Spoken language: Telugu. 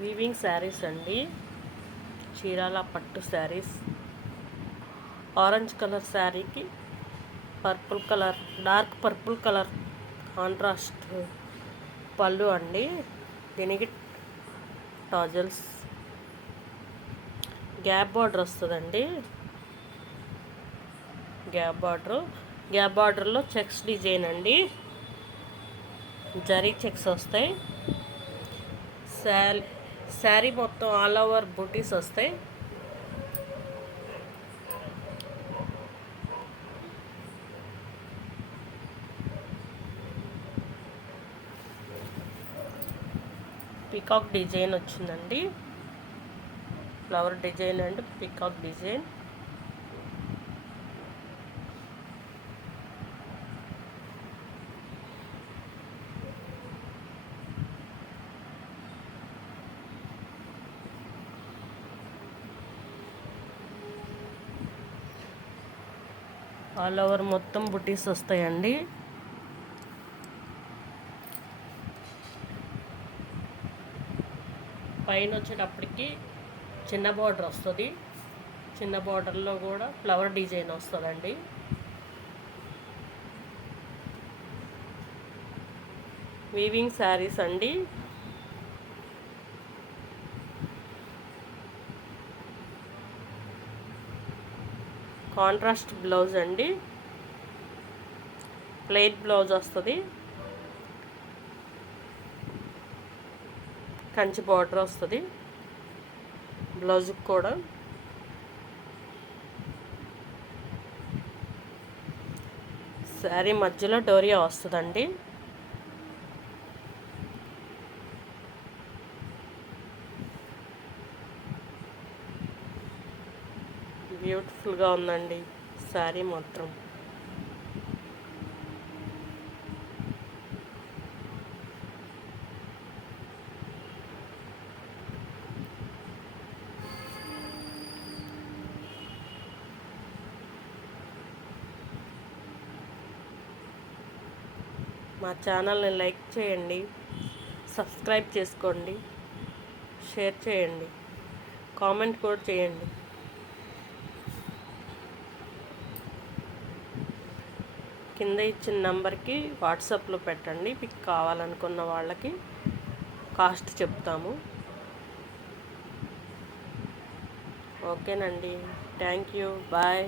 వీవింగ్ శారీస్ అండి. చీరాల పట్టు శారీస్. ఆరెంజ్ కలర్ శారీకి purple colour, dark purple colour contrast పళ్ళు అండి. దీనికి టాజల్స్, గ్యాప్ బార్డర్ వస్తుందండి. గ్యాప్ బార్డర్లో చెక్స్ డిజైన్ అండి. జరీ చెక్స్ వస్తాయి. శారీ మొత్తం ఆల్ ఓవర్ బూటీస్ వస్తాయి. పికాక్ డిజైన్ వచ్చిందండి. Flower design and peacock design. All over మొత్తం బుటీస్ వస్తాయండి. పైన వచ్చేటప్పటికి చిన్న బార్డర్ వస్తుంది. చిన్న బార్డర్లో కూడా ఫ్లవర్ డిజైన్ వస్తుందండి. వీవింగ్ శారీస్ అండి. కాంట్రాస్ట్ బ్లౌజ్ అండి. ప్లెయిన్ బ్లౌజ్ వస్తుంది. కంచి బార్డర్ వస్తుంది బ్లౌజ్కి కూడా. శారీ మధ్యలో డోరియా వస్తుందండి. బ్యూటిఫుల్గా ఉందండి శారీ మాత్రం. మా ఛానల్ని లైక్ చేయండి, సబ్స్క్రైబ్ చేసుకోండి, షేర్ చేయండి, కామెంట్ కూడా చేయండి. కింద ఇచ్చిన నెంబర్కి వాట్సాప్లో పెట్టండి. మీకు కావాలనుకున్న వాళ్ళకి కాస్ట్ చెప్తాము. ఓకేనండి. Thank you. బాయ్.